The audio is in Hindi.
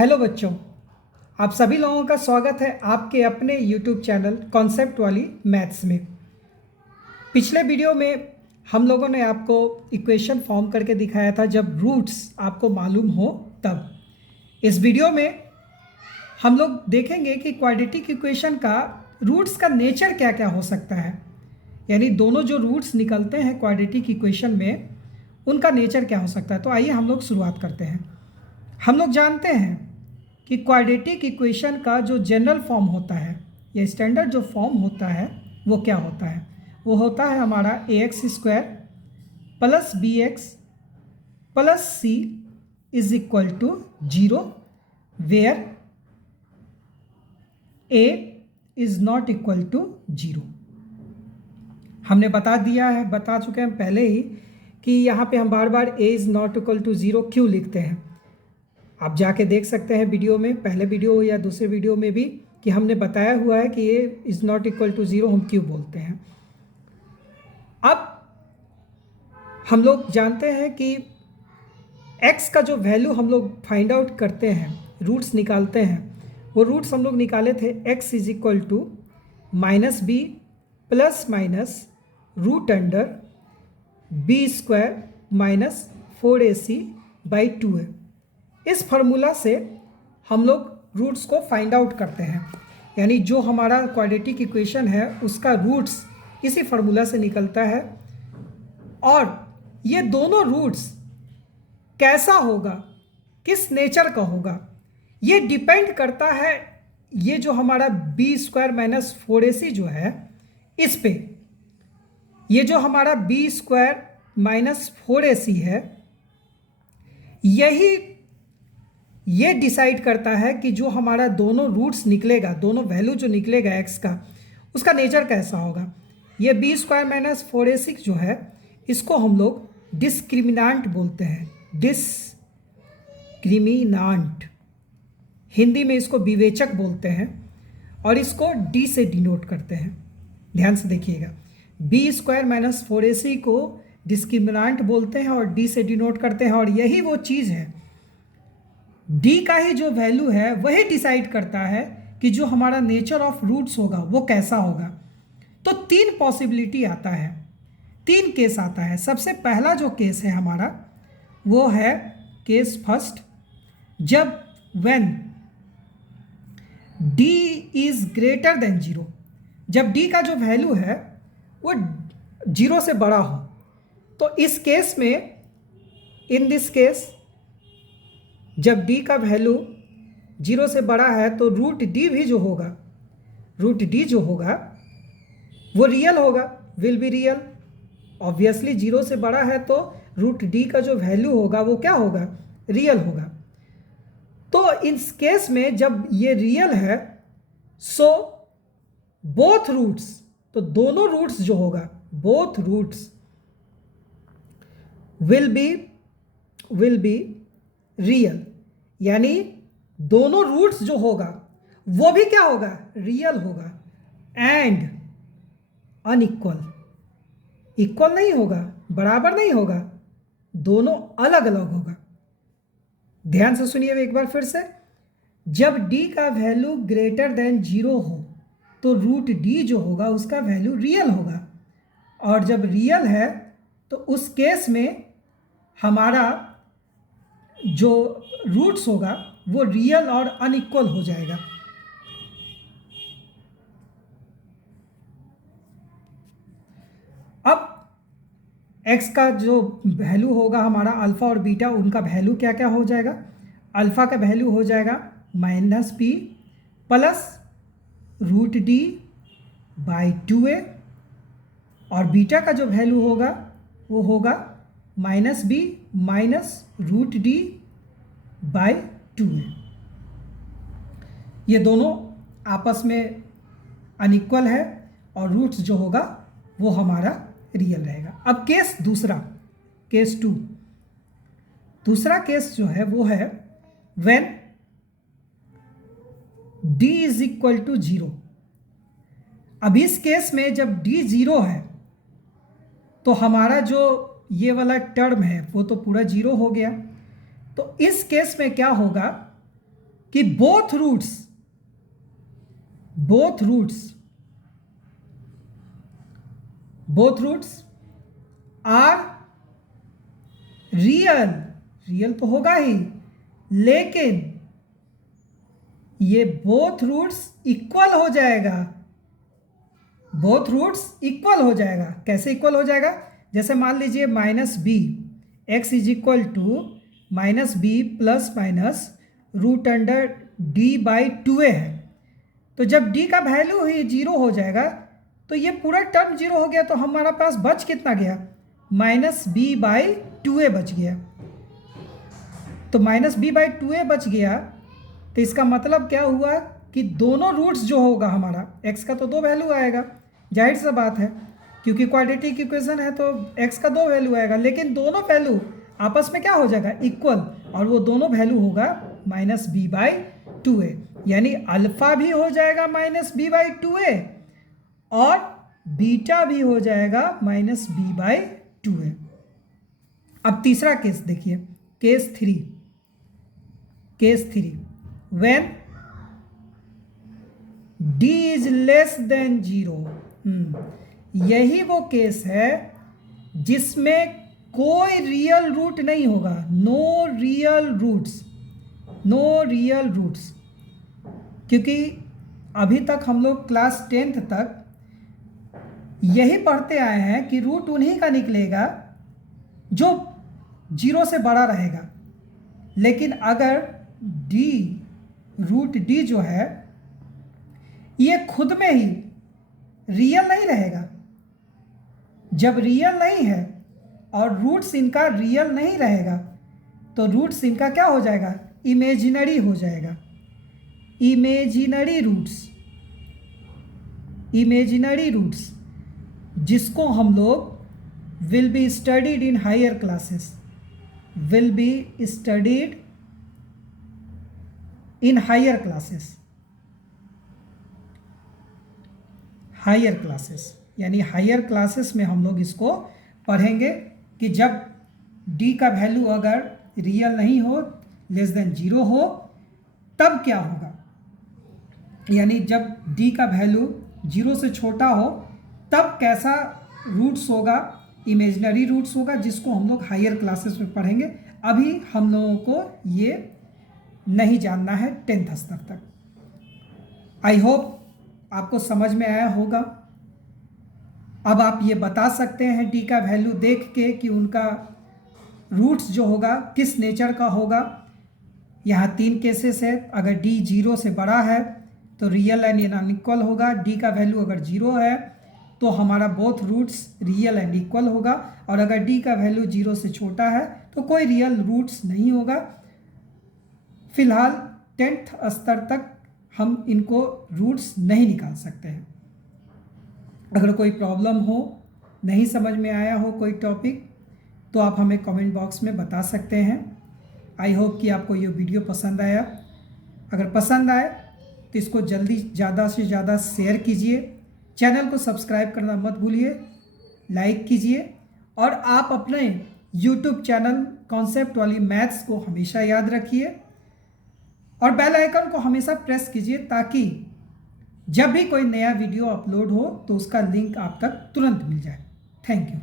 हेलो बच्चों, आप सभी लोगों का स्वागत है आपके अपने YouTube चैनल कॉन्सेप्ट वाली मैथ्स में। पिछले वीडियो में हम लोगों ने आपको इक्वेशन फॉर्म करके दिखाया था जब रूट्स आपको मालूम हो तब। इस वीडियो में हम लोग देखेंगे कि क्वाड्रेटिक इक्वेशन का रूट्स का नेचर क्या क्या हो सकता है, यानी दोनों जो रूट्स निकलते हैं क्वाड्रेटिक इक्वेशन में उनका नेचर क्या हो सकता है। तो आइए हम लोग शुरुआत करते हैं। हम लोग जानते हैं कि क्वाड्रेटिक इक्वेशन का जो जनरल फॉर्म होता है या स्टैंडर्ड जो फॉर्म होता है वो क्या होता है। वो होता है हमारा ax² plus bx plus c is equal to 0 where a is not equal to 0। हमने बता चुके हैं पहले ही कि यहाँ पे हम बार बार a is not equal to 0 क्यों लिखते हैं। आप जाके देख सकते हैं वीडियो में, पहले वीडियो या दूसरे वीडियो में भी, कि हमने बताया हुआ है कि ये इज़ नॉट इक्वल टू 0 हम क्यों बोलते हैं। अब हम लोग जानते हैं कि x का जो वैल्यू हम लोग फाइंड आउट करते हैं, रूट्स निकालते हैं, वो रूट्स हम लोग निकाले थे x is equal to -b plus minus root under b² -4ac/2 है। इस फार्मूला से हम लोग रूट्स को फाइंड आउट करते हैं, यानी जो हमारा क्वाड्रेटिक इक्वेशन है उसका रूट्स इसी फार्मूला से निकलता है। और ये दोनों रूट्स कैसा होगा, किस नेचर का होगा, ये डिपेंड करता है ये जो हमारा b² -4ac जो है इस पे। ये जो हमारा b² -4ac है ये डिसाइड करता है कि जो हमारा दोनों रूट्स निकलेगा, दोनों वैल्यू जो निकलेगा x का, उसका नेचर कैसा होगा। ये b² -4ac जो है इसको हम लोग डिस्क्रिमिनांट बोलते हैं। डिस्क्रिमिनांट हिंदी में इसको विवेचक बोलते हैं और इसको d से डिनोट करते हैं। ध्यान से देखिएगा, b² -4ac को डिस्क्रिमिनांट बोलते हैं और d से डिनोट करते हैं। और यही वो चीज़ है, d का ही जो वैल्यू है वही डिसाइड करता है कि जो हमारा नेचर ऑफ रूट्स होगा वो कैसा होगा। तो 3 पॉसिबिलिटी आता है, 3 केस आता है। सबसे पहला जो केस है हमारा वो है केस फर्स्ट, जब when d is greater than 0, जब d का जो वैल्यू है वो 0 से बड़ा हो। तो इस केस में, इन दिस केस, जब d का वैल्यू 0 से बड़ा है तो रूट d भी जो होगा, रूट d जो होगा वो रियल होगा, विल बी रियल। ऑब्वियसली 0 से बड़ा है तो रूट d का जो वैल्यू होगा वो क्या होगा, रियल होगा। तो इस केस में जब ये रियल है, सो बोथ रूट्स, तो दोनों रूट्स जो होगा, both roots will be real, यानी दोनों रूट्स जो होगा वो भी क्या होगा, रियल होगा। एंड अनइक्वल, इक्वल नहीं होगा, बराबर नहीं होगा, दोनों अलग अलग होगा। ध्यान से सुनिए एक बार फिर से, जब d का वैल्यू ग्रेटर देन 0 हो तो रूट d जो होगा उसका वैल्यू रियल होगा। और जब रियल है तो उस केस में हमारा जो रूट्स होगा वो रियल और अनइक्वल हो जाएगा। अब x का जो वैल्यू होगा हमारा अल्फ़ा और बीटा, उनका वैल्यू क्या क्या हो जाएगा। अल्फ़ा का वैल्यू हो जाएगा -p प्लस रूट d/2a, और बीटा का जो वैल्यू होगा वो होगा -b माइनस रूट d/2a। ये दोनों आपस में अनइक्वल है और रूट्स जो होगा वो हमारा रियल रहेगा। अब केस दूसरा, केस 2, दूसरा केस जो है वो है when d is equal to 0। अब इस केस में जब d 0 है तो हमारा जो ये वाला टर्म है वो तो पूरा 0 हो गया। तो इस केस में क्या होगा, कि बोथ रूट्स आर रियल तो होगा ही, लेकिन ये बोथ रूट्स इक्वल हो जाएगा। कैसे इक्वल हो जाएगा? जैसे मान लीजिए minus b, x is equal to minus b plus minus root under d by 2a है। तो जब डी का वैल्यू ही 0 हो जाएगा तो ये पूरा टर्म 0 हो गया, तो हमारा पास बच कितना गया? माइनस बी बाई 2a बच गया। तो माइनस बी बाई 2a बच गया, तो इसका मतलब क्या हुआ कि दोनों रूट्स जो होगा हमारा, x का तो 2 वैल्यू आएगा, जाहिर सा बात है, क्योंकि क्वाड्रेटिक इक्वेशन है तो x का 2 वैल्यू आएगा, लेकिन दोनों वैल्यू आपस में क्या हो जाएगा? इक्वल। और वो दोनों वैल्यू होगा माइनस बी बाई 2a, यानी अल्फा भी हो जाएगा माइनस बी बाई 2a और बीटा भी हो जाएगा माइनस बी बाई 2a। अब तीसरा केस देखिए, case three, when d is less than 0। यही वो केस है जिसमें कोई रियल रूट नहीं होगा, नो रियल रूट्स, क्योंकि अभी तक हम लोग क्लास 10th तक यही पढ़ते आए हैं कि रूट उन्हीं का निकलेगा जो 0 से बड़ा रहेगा। लेकिन अगर रूट डी जो है ये खुद में ही रियल नहीं रहेगा। जब रियल नहीं है और रूट्स इनका रियल नहीं रहेगा तो रूट्स इनका क्या हो जाएगा? इमेजिनरी हो जाएगा। इमेजिनरी रूट्स जिसको हम लोग will be studied in higher classes, यानी हायर क्लासेस में हम लोग इसको पढ़ेंगे कि जब d का वैल्यू अगर रियल नहीं हो, लेस देन 0 हो, तब क्या होगा? यानी जब d का वैल्यू 0 से छोटा हो तब कैसा रूट्स होगा? इमेजिनरी रूट्स होगा, जिसको हम लोग हायर क्लासेस में पढ़ेंगे। अभी हम लोगों को ये नहीं जानना है 10th स्तर तक। आई होप आपको समझ में आया होगा। अब आप ये बता सकते हैं डी का वैल्यू देख के कि उनका रूट्स जो होगा किस नेचर का होगा। यहाँ 3 केसेस है। अगर डी 0 से बड़ा है तो रियल एंड अनइक्वल होगा। डी का वैल्यू अगर 0 है तो हमारा both roots real and equal होगा, और अगर डी का वैल्यू 0 से छोटा है तो कोई रियल रूट्स नहीं होगा। फिलहाल 10th स्तर तक हम इनको रूट्स नहीं निकाल सकते हैं। अगर कोई प्रॉब्लम हो, नहीं समझ में आया हो कोई टॉपिक, तो आप हमें कमेंट बॉक्स में बता सकते हैं। आई होप कि आपको ये वीडियो पसंद आया। अगर पसंद आए तो इसको जल्दी ज़्यादा से ज़्यादा शेयर कीजिए, चैनल को सब्सक्राइब करना मत भूलिए, लाइक कीजिए, और आप अपने यूट्यूब चैनल कॉन्सेप्ट वाली मैथ्स को हमेशा याद रखिए, और बेल आइकन को हमेशा प्रेस कीजिए ताकि जब भी कोई नया वीडियो अपलोड हो तो उसका लिंक आप तक तुरंत मिल जाए। Thank you.